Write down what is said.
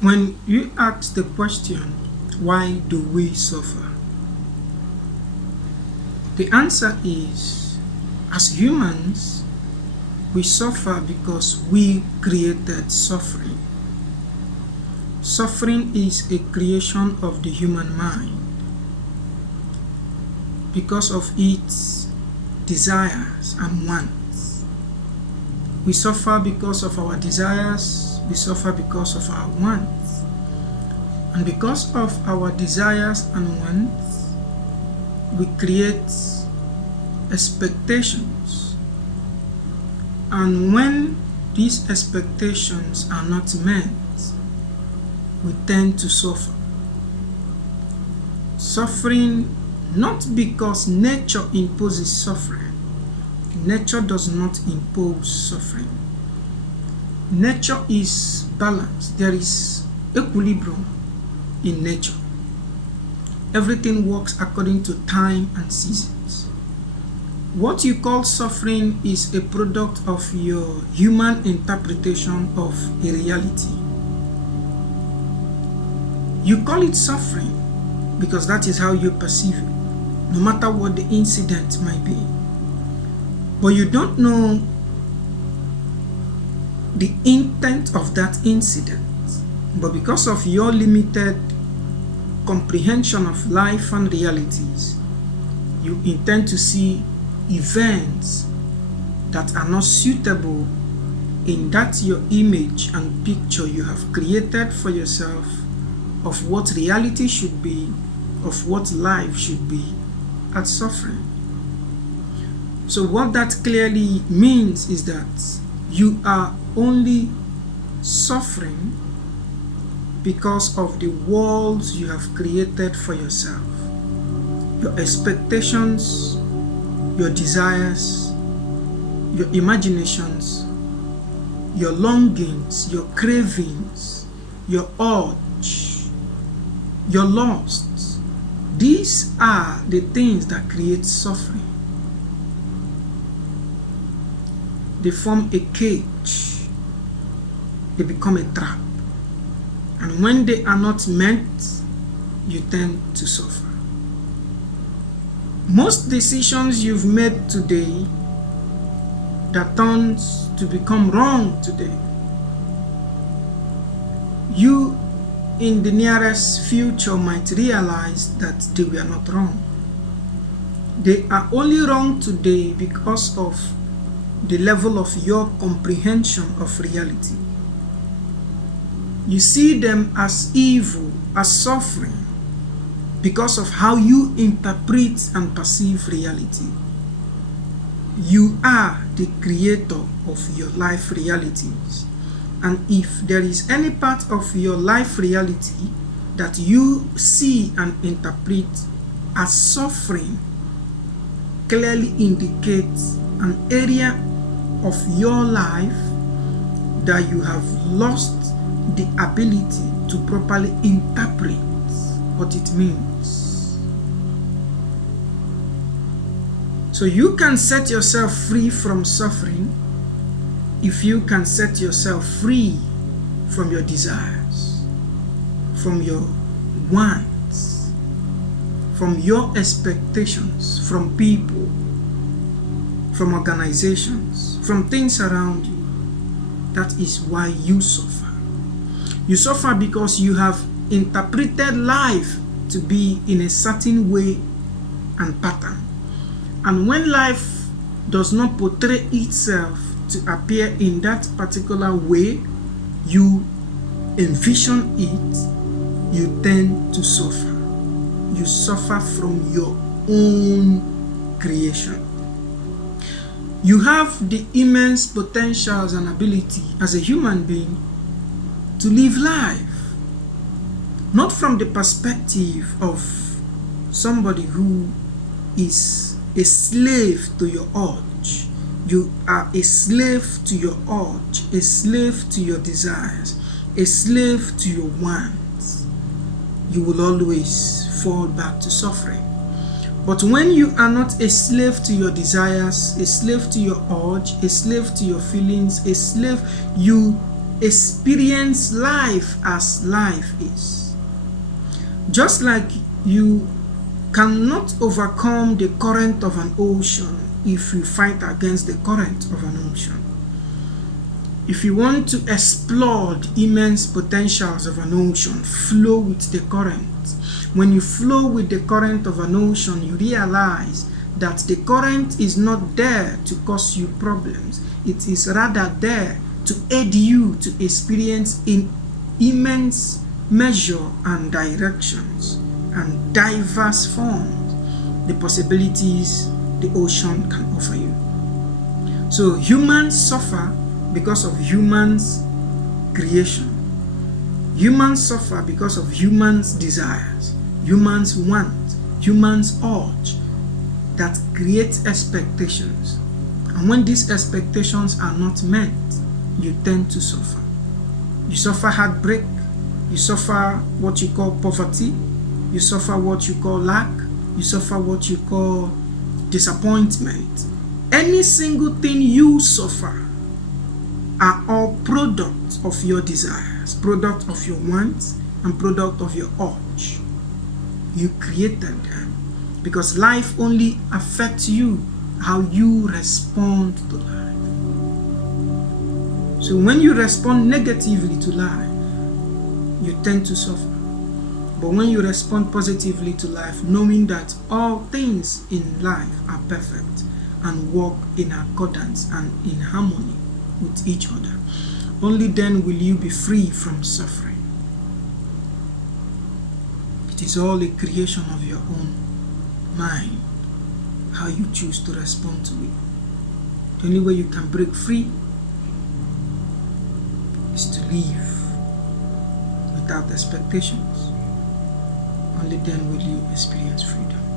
When you ask the question, why do we suffer? The answer is, as humans, we suffer because we created suffering. Suffering is a creation of the human mind because of its desires and wants. We suffer because of our desires, we suffer because of our wants. And because of our desires and wants, we create expectations. And when these expectations are not met, we tend to suffer. Suffering not because nature imposes suffering. Nature does not impose suffering. Nature is balanced. There is equilibrium in nature. Everything works according to time and seasons. What you call suffering is a product of your human interpretation of a reality. You call it suffering because that is how you perceive it, no matter what the incident might be. But you don't know the intent of that incident. But because of your limited comprehension of life and realities, you intend to see events that are not suitable in that your image and picture you have created for yourself of what reality should be, of what life should be, as suffering. So what that clearly means is that you are only suffering because of the walls you have created for yourself. Your expectations, your desires, your imaginations, your longings, your cravings, your urge, your lusts. These are the things that create suffering. They form a cage. They become a trap. And when they are not met, you tend to suffer. Most decisions you've made today that turns to become wrong today, you in the nearest future might realize that they were not wrong. They are only wrong today because of the level of your comprehension of reality. You see them as evil, as suffering, because of how you interpret and perceive reality. You are the creator of your life realities. And if there is any part of your life reality that you see and interpret as suffering, clearly indicates an area of your life that you have lost the ability to properly interpret what it means. So you can set yourself free from suffering if you can set yourself free from your desires, from your wants, from your expectations, from people, from organizations, from things around you. That is why you suffer. You suffer because you have interpreted life to be in a certain way and pattern. And when life does not portray itself to appear in that particular way you envision it, you tend to suffer. You suffer from your own creation. You have the immense potentials and ability as a human being to live life, not from the perspective of somebody who is a slave to your urge. You are a slave to your urge, a slave to your desires, a slave to your wants. You will always fall back to suffering. But when you are not a slave to your desires, a slave to your urge, a slave to your feelings, a slave, you experience life as life is. Just like you cannot overcome the current of an ocean if you fight against the current of an ocean. If you want to explore the immense potentials of an ocean, flow with the current. When you flow with the current of an ocean, you realize that the current is not there to cause you problems. It is rather there to aid you to experience in immense measure and directions and diverse forms the possibilities the ocean can offer you. So humans suffer because of humans' creation. Humans suffer because of humans' desires, humans' want, humans' urge that create expectations. And when these expectations are not met, you tend to suffer. You suffer heartbreak, you suffer what you call poverty, you suffer what you call lack, you suffer what you call disappointment. Any single thing you suffer are all products of your desires, product of your wants, and product of your urge. You created them because life only affects you how you respond to life. So when you respond negatively to life, you tend to suffer. But when you respond positively to life, knowing that all things in life are perfect and work in accordance and in harmony with each other, only then will you be free from suffering. It is all a creation of your own mind, how you choose to respond to it. The only way you can break free is to live without expectations. Only then will you experience freedom.